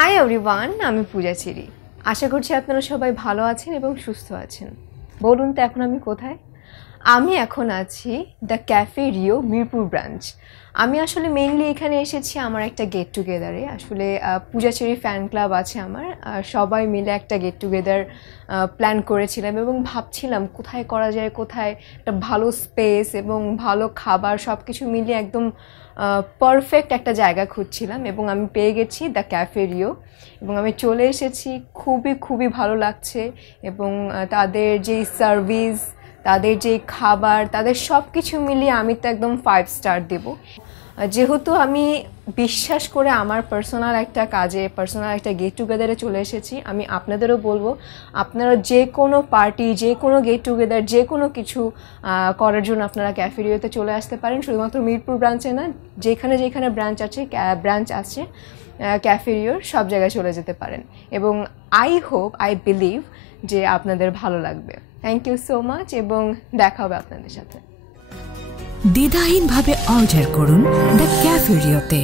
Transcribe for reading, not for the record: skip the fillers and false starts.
Hi everyone, আমি পূজা চিরি। আশা করছি আপনারা সবাই ভালো আছেন এবং সুস্থ আছেন। বলুন তো এখন আমি কোথায়? আমি এখন আছি the cafe Rio Mirpur branch. আমি আসলে মেইনলি এখানে এসেছি আমার একটা গেট টুগেদারে। আসলে পূজা চেরি ফ্যান ক্লাব আছে আমার, সবাই মিলে একটা গেট টুগেদার প্ল্যান করেছিলাম এবং ভাবছিলাম কোথায় করা যায়, কোথায় একটা ভালো স্পেস এবং ভালো খাবার সব কিছু মিলিয়ে একদম পারফেক্ট একটা জায়গা খুঁজছিলাম এবং আমি পেয়ে গেছি দ্য ক্যাফে রিও এবং আমি চলে এসেছি। খুবই ভালো লাগছে এবং তাদের যেই সার্ভিস, তাদের যে খাবার, তাদের সব কিছু মিলিয়ে আমি তো একদম 5 স্টার দেব। যেহেতু আমি বিশ্বাস করে আমার পার্সোনাল একটা কাজে, পার্সোনাল একটা গেট টুগেদারে চলে এসেছি, আমি আপনাদেরও বলবো আপনারা যে কোনো পার্টি, যে কোনো গেট টুগেদার, যে কোনো কিছু করার জন্য আপনারা ক্যাফে রিওতে চলে আসতে পারেন। শুধুমাত্র মিরপুর ব্রাঞ্চে না, যেখানে ব্রাঞ্চ আছে ক্যাফে রিওর, সব জায়গায় চলে যেতে পারেন এবং আই বিলিভ যে আপনাদের ভালো লাগবে। থ্যাংক ইউ সো মাচ এবং দেখা হবে আপনাদের সাথে। দ্বিধাহীনভাবে অর্ডার করুন দ্য ক্যাফে রিওতে।